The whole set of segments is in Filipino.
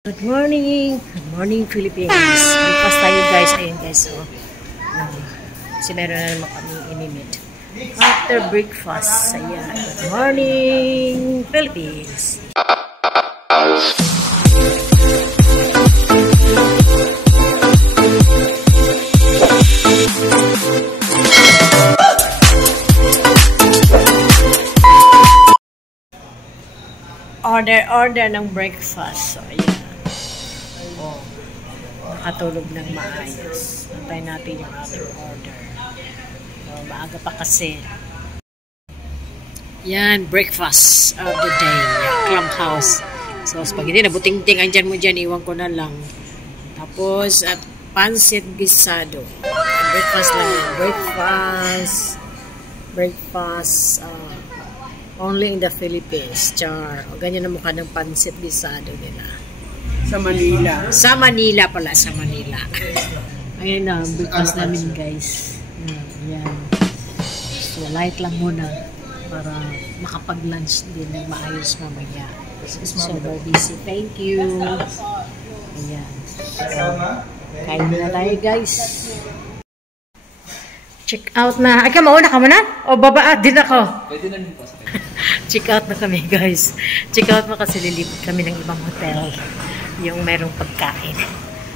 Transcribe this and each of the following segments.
Good morning! Good morning, Philippines! Breakfast tayo guys. Ayun guys. So, kasi meron na naman kami inimit. After breakfast, ayan. Good morning, Philippines! Order ng breakfast. So, ayan. Oh, nakatulog ng maayos. Antayin natin yung other order. Oh, maaga pa kasi. Yan, breakfast of the day. Clubhouse. So, spaghetti na buting-ting. Andyan mo dyan, iwan ko na lang. Tapos, at pancit guisado. Breakfast lang yan. Breakfast. Only in the Philippines. Char. O, ganyan ang mukha ng pancit guisado nila. Sa Manila. Sa Manila pala. Sa Manila. Ayan na. Breakfast namin guys. Ayan. So, light lang muna. Para makapag-lunch din ng maayos mamaya. So, busy. Thank you. Ayan. So, kain na tayo guys. Check out na. Ay, mauna ka muna? O, babaan din ako. Pwede na rin po sa kayo. Check out na kami guys. Check out na kasi lilipot kami ng ibang hotel. Yung merong pagkain.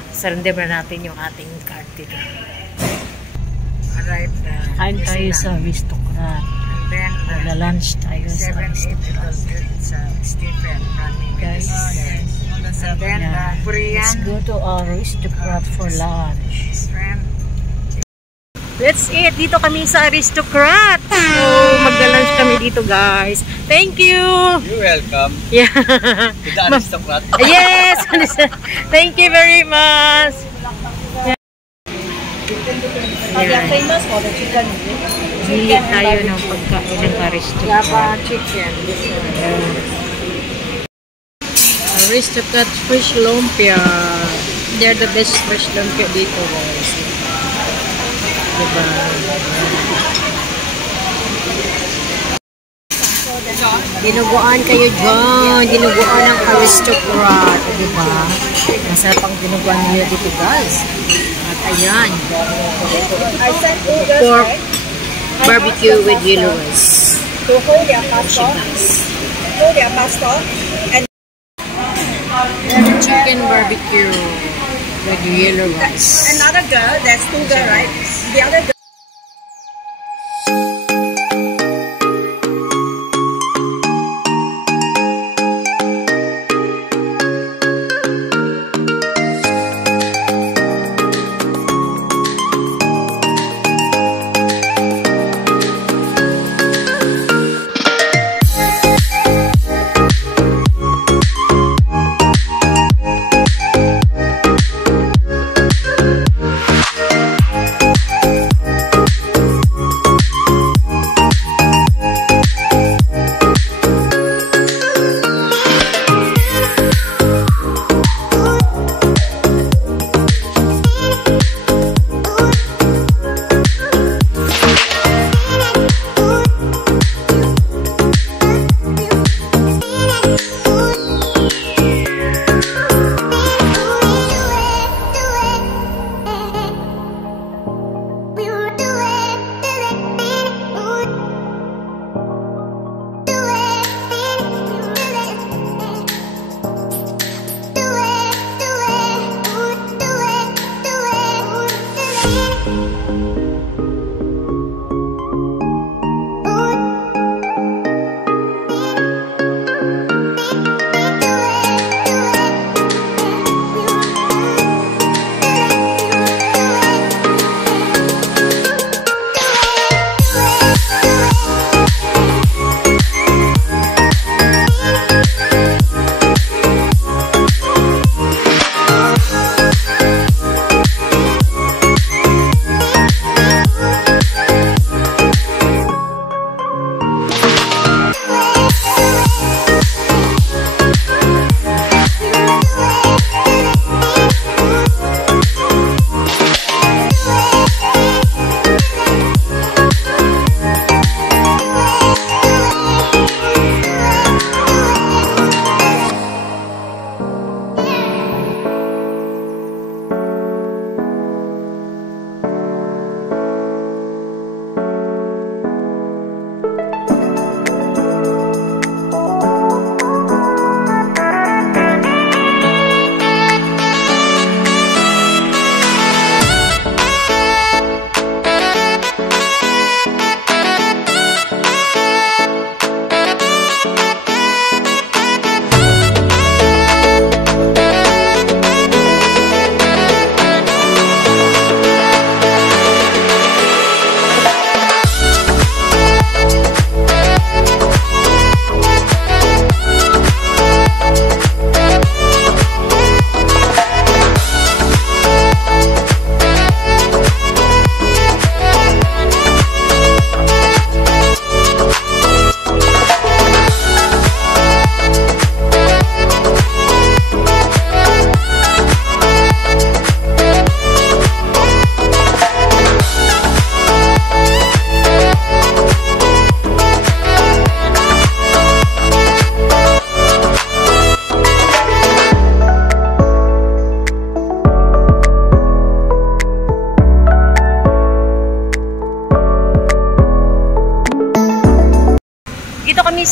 Surrender na natin yung ating card dito. Arrive na. Kain tayo sa Aristocrat. And then, Magla-lunch tayo sa 7-8 Aristocrat. sa Stephen. Guys, And then, Korean. let's go to Aristocrat for lunch. Shrimp. Let's eat! Dito kami sa Aristocrat. So, magla-lunch kami dito guys. Thank you! You're welcome. Yeah. To the Aristocrat. Yes! Thank you very much! Yeah. Famous for the chicken. Bili tayo ng pagkain ng Aristocrat. Java chicken. Aristocrat fish lumpia. They're the best fish lumpia dito guys. Diba? Dinuguan kayo dyan. Dinuguan ng Aristocrat. Diba? Masarap ang dinuguan nila dito guys. At ayan. Pork barbecue with yellow rice. To hold their passport, and Chicken barbecue with yellow rice. another girl, there's two girls, right? The other girl.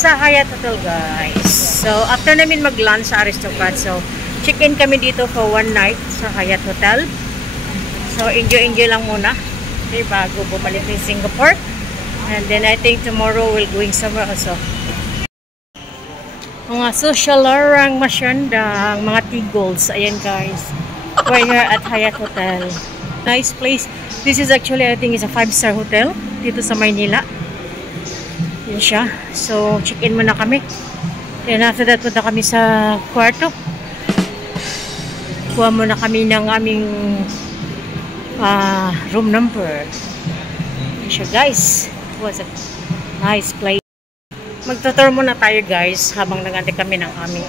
sa Hyatt Hotel, guys. So, after namin mag-lunch sa Aristocrat, so, check-in kami dito for one night sa Hyatt Hotel. So, enjoy lang muna. Okay, bago bumalik ng Singapore. And then, I think tomorrow we'll going somewhere also. Mga social larang masyandang, mga tigolds. Ayan, guys. We're here at Hyatt Hotel. Nice place. This is actually, I think, is a 5-star hotel dito sa Maynila. Yan siya. So, check-in muna kami. Then, after that, punta kami sa kwarto. Kuha muna kami ng aming room number. Yan siya, guys. It was a nice place. Magtutur muna tayo, guys, habang nag-antay kami ng aming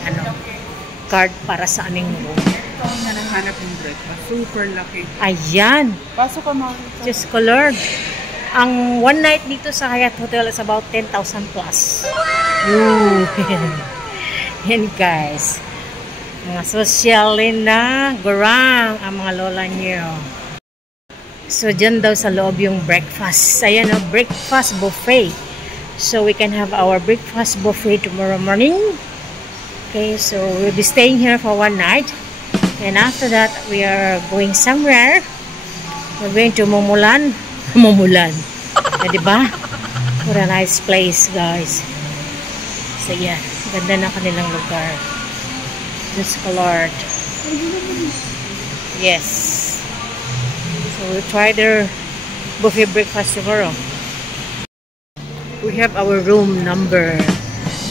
card para sa aming room. Ito ang nananghanap ng breakfast. Super laki. Ayan. Pasok ka makikita. Just colored. Ang one night dito sa Hyatt Hotel is about 10,000 plus. Ooh. Yan, guys. Mga sosyalin na gurang ang mga lola niyo. So, dyan daw sa loob yung breakfast. Ayan, breakfast buffet. So, we can have our breakfast buffet tomorrow morning. Okay, so we'll be staying here for one night. And after that, we are going somewhere. We're going to Mumulan. Mumulan. Diba? What a nice place, guys. So, yeah. Ganda na kanilang lugar. Just colored. Yes. So, we'll try their buffet breakfast tomorrow. We have our room number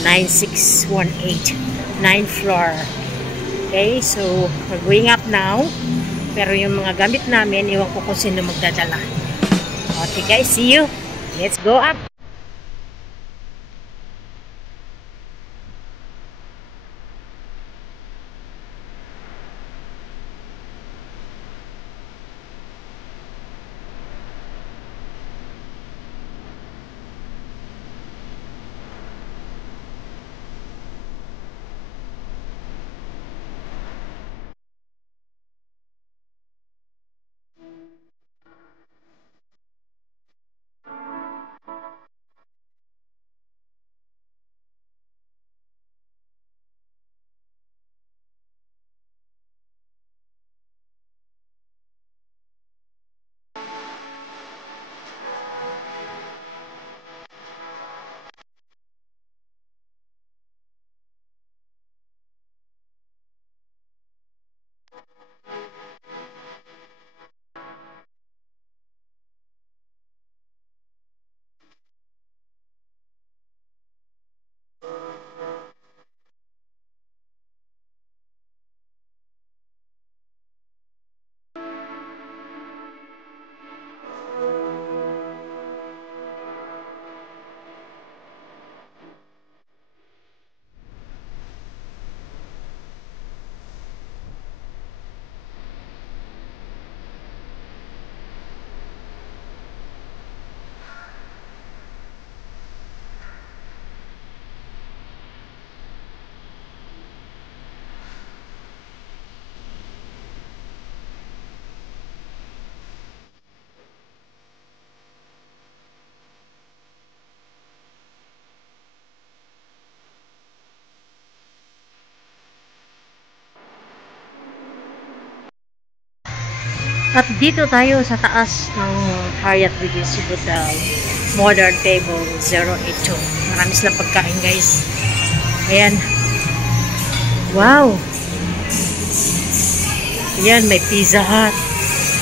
9618, 9th floor. Okay, so we're going up now. Pero yung mga gamit namin, iwan ko kung sino magdadala. Okay guys, see you. Let's go up. At dito tayo sa taas ng Hyatt Regency Hotel, Modern Table 082. Marami silang pagkain, guys. Ayan. Wow! Ayan, may Pizza Hut.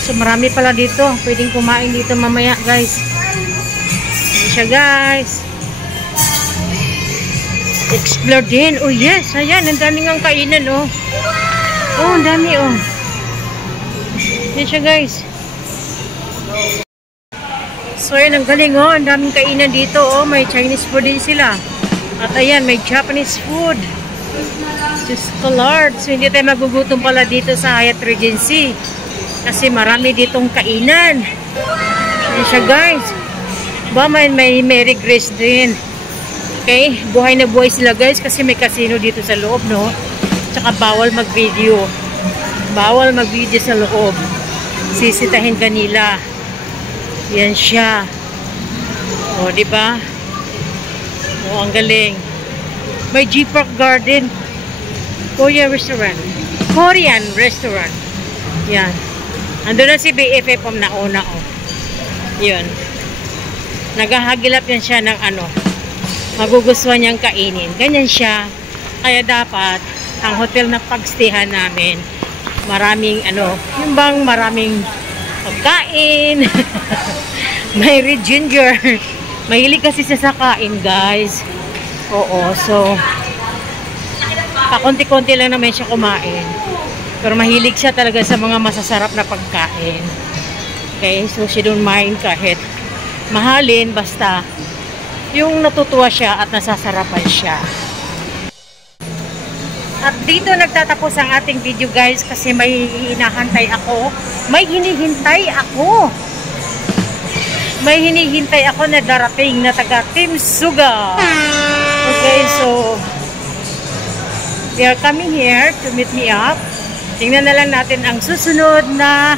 So, marami pala dito. Pwedeng kumain dito mamaya, guys. Ayan siya, guys. Explore din. Oh, yes. Ayan, ang daming ang kainan, oh. Oh, ang dami, oh. Yan siya, guys. So, ayan, ang galing, oh. Ang daming kainan dito, oh. May Chinese food din sila. At ayan, may Japanese food. Just colored. So, hindi tayo magugutom pala dito sa Hyatt Regency. Kasi marami ditong kainan. Yan siya, guys. Ba, may Mary Grace din. Okay? Buhay na buhay sila, guys. Kasi may casino dito sa loob, no? Tsaka bawal mag-video. Bawal mag-video sa loob. Sisitahin kanila. Yan siya. O, diba? O, ang galing. May G Park Garden. Korean restaurant. Korean restaurant. Yan. Ando na si BFF na una, oh. Yun. Naghahagilap yan siya ng ano. Magugustuhan niyang kainin. Ganyan siya. Kaya dapat, ang hotel na pagstayhan namin, maraming ano, yung bang maraming pagkain. May red ginger. Mahilig kasi siya sa kain, guys. Oo, so pakunti-kunti lang naman siya kumain. Pero mahilig siya talaga sa mga masasarap na pagkain. Okay, so she don't mind kahit mahalin, basta yung natutuwa siya at nasasarapan siya. At dito nagtatapos ang ating video, guys, kasi may hinahantay ako. May hinihintay ako. May hinihintay ako na darating na taga Team Suga. Okay, so they are coming here to meet me up. Tingnan na lang natin ang susunod na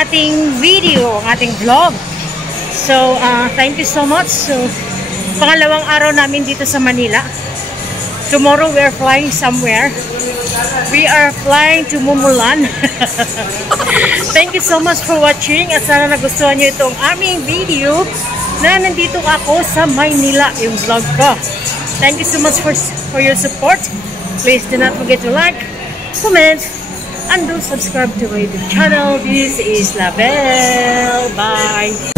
ating video, ating vlog. So, thank you so much. So, pangalawang araw namin dito sa Manila. Tomorrow we are flying somewhere. We are flying to Mumulan. Thank you so much for watching at sana nagustuhan nyo itong aming video na nandito ako sa Maynila, yung vlog ko. Thank you so much for your support. Please do not forget to like, comment, and do subscribe to my YouTube channel. This is Label. Bye!